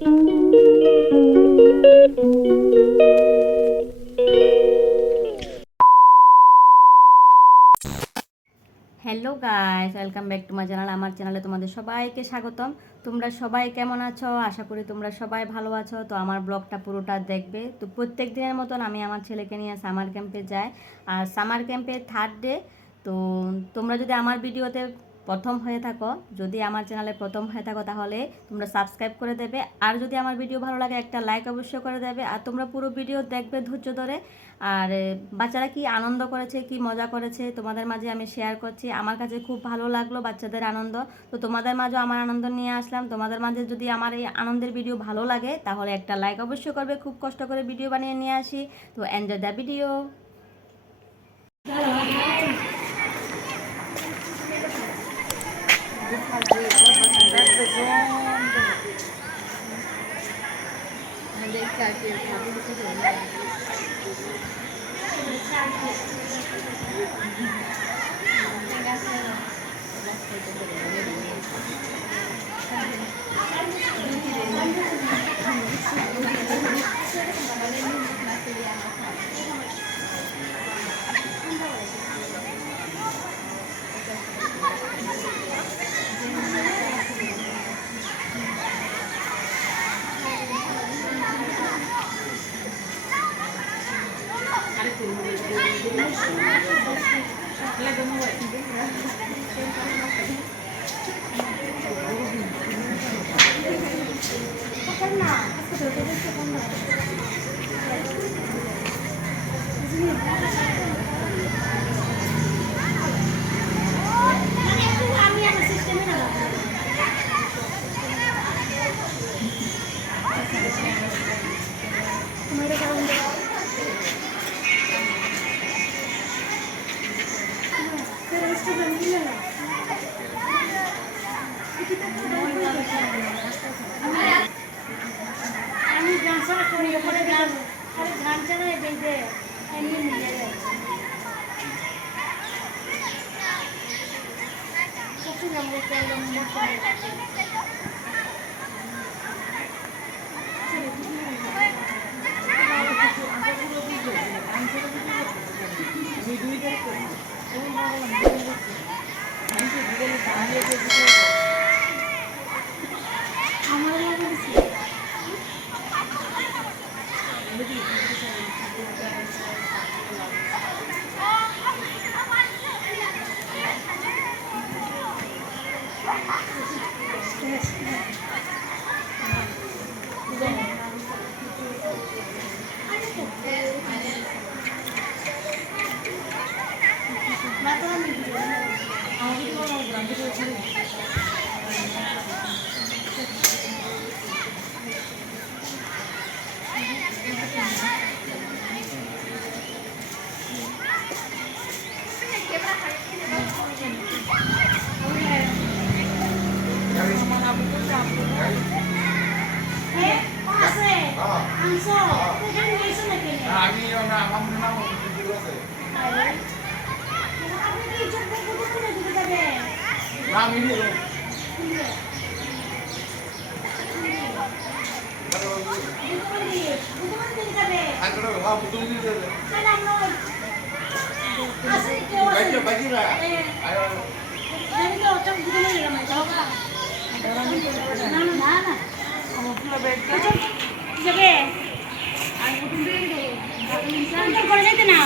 Hello guys, welcome back to my channel. আমার চ্যানেলে তোমাদের সবাইকে স্বাগতম। তোমরা সবাই কেমন আছো? আশা করি তোমরা সবাই ভালো আছো। তো আমার ব্লগটা পুরোটা দেখবে। তো প্রত্যেক দিনের মতন আমি আমার ছেলেকে নিয়ে সামার ক্যাম্পে যাই, আর সামার ক্যাম্পে থার্ড ডে। তো তোমরা যদি আমার ভিডিওতে প্রথম হয়ে থাকো, যদি আমার চ্যানেলে প্রথম হয়ে থাকো, তাহলে তোমরা সাবস্ক্রাইব করে দেবে। আর যদি আমার ভিডিও ভালো লাগে, একটা লাইক অবশ্যই করে দেবে। আর তোমরা পুরো ভিডিও দেখবে ধৈর্য ধরে। আর বাচ্চারা কি আনন্দ করেছে, কি মজা করেছে, তোমাদের মাঝে আমি শেয়ার করছি। আমার কাছে খুব ভালো লাগলো বাচ্চাদের আনন্দ। তো তোমাদের মাঝেও আমার আনন্দ নিয়ে আসলাম। তোমাদের মাঝে যদি আমার এই আনন্দের ভিডিও ভালো লাগে, তাহলে একটা লাইক অবশ্যই করবে। খুব কষ্ট করে ভিডিও বানিয়ে নিয়ে আসি। তো এনজয় দ্য ভিডিও। আমি গান ছাড়া করি, পরে গান ছাড়া দেখবে এমনি মিলে যায়। করে যেতে না।